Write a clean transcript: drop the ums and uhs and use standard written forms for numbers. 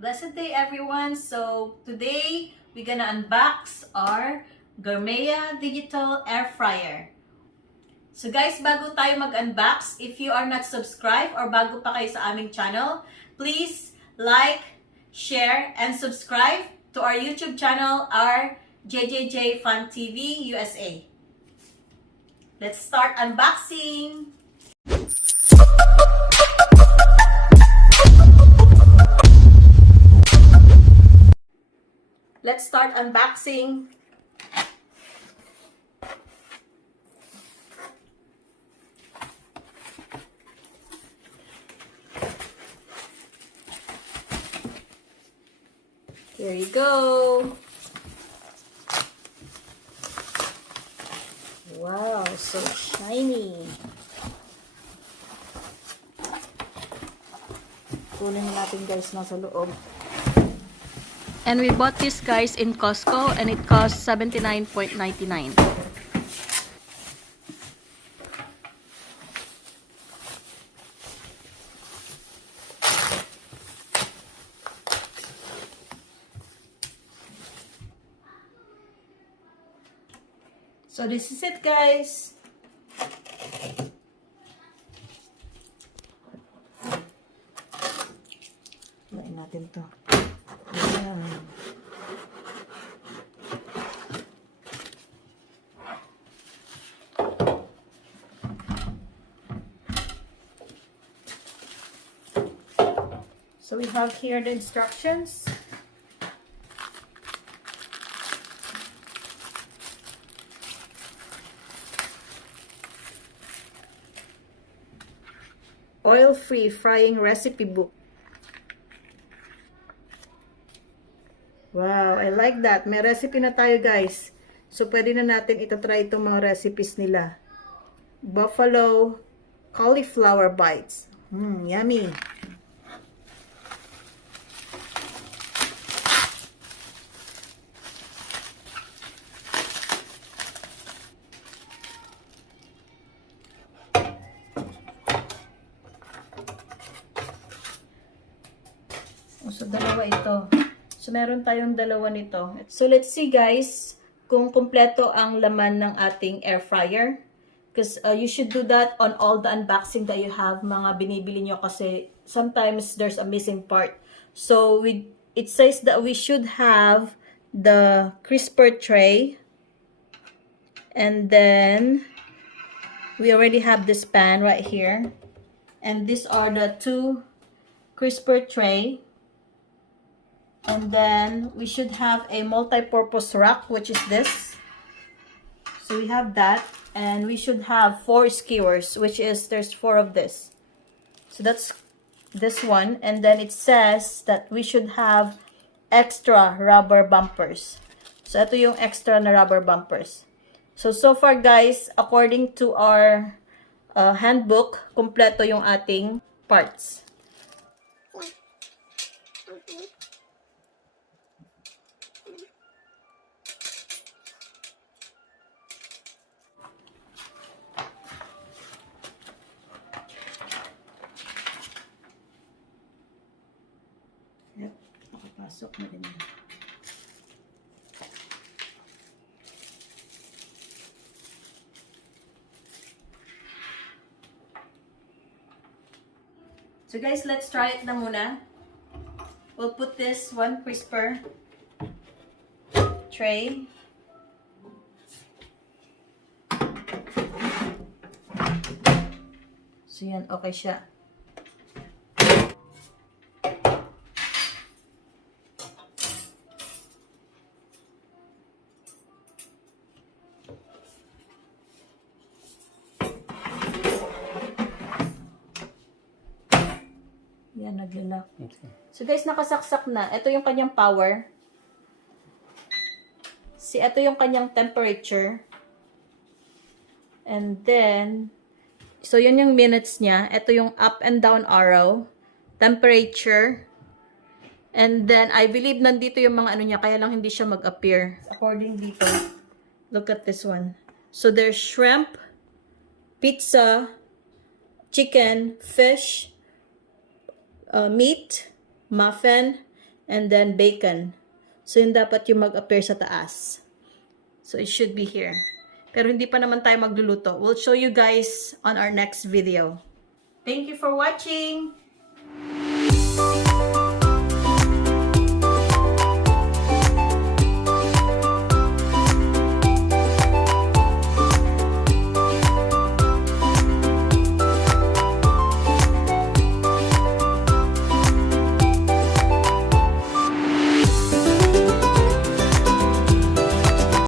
Blessed day everyone. So today we're gonna unbox our Gourmia digital air fryer. So guys, bago tayo mag-unbox, if you are not subscribed or bago pa kayo sa aming channel, please like, share, and subscribe to our YouTube channel, RJJJ Fun TV USA. Let's start unboxing! Let's start unboxing. Here you go. Wow, so shiny. Kunin natin guys nasa loob. And we bought this guys in Costco and it cost $79.99. So this is it guys. Lain natin to. Ayan. So we have here the instructions. Oil-free frying recipe book. Wow, I like that. May recipe na tayo guys. So pwede na natin itatry itong mga recipes nila. Buffalo cauliflower bites. Yummy. So, dalawa ito. So, meron tayong dalawa nito. So, let's see guys kung kumpleto ang laman ng ating air fryer. Because you should do that on all the unboxing that you have, mga binibili nyo kasi sometimes there's a missing part. So, it says that we should have the crisper tray. And then, we already have this pan right here. And these are the two crisper tray. And then we should have a multi-purpose rack, which is this. So we have that. And we should have 4 skewers, which is, there's 4 of this. So that's this one. And then it says that we should have extra rubber bumpers. So ito yung extra na rubber bumpers. So far guys, according to our handbook, kompleto yung ating parts. Yep, nakapasok na din. So guys, let's try it na muna. We'll put this one crisper tray. So yan, okay siya. Yan, naglalak. Okay. So guys, nakasaksak na. Ito yung kanyang power. Ito yung kanyang temperature. And then, so yun yung minutes niya. Ito yung up and down arrow. Temperature. And then, I believe nandito yung mga ano niya, kaya lang hindi siya mag-appear. According dito. Look at this one. So there's shrimp, pizza, chicken, fish, meat, muffin, and then bacon. So, yun dapat yung mag-appear sa taas. So, it should be here. Pero hindi pa naman tayo magluluto. We'll show you guys on our next video. Thank you for watching!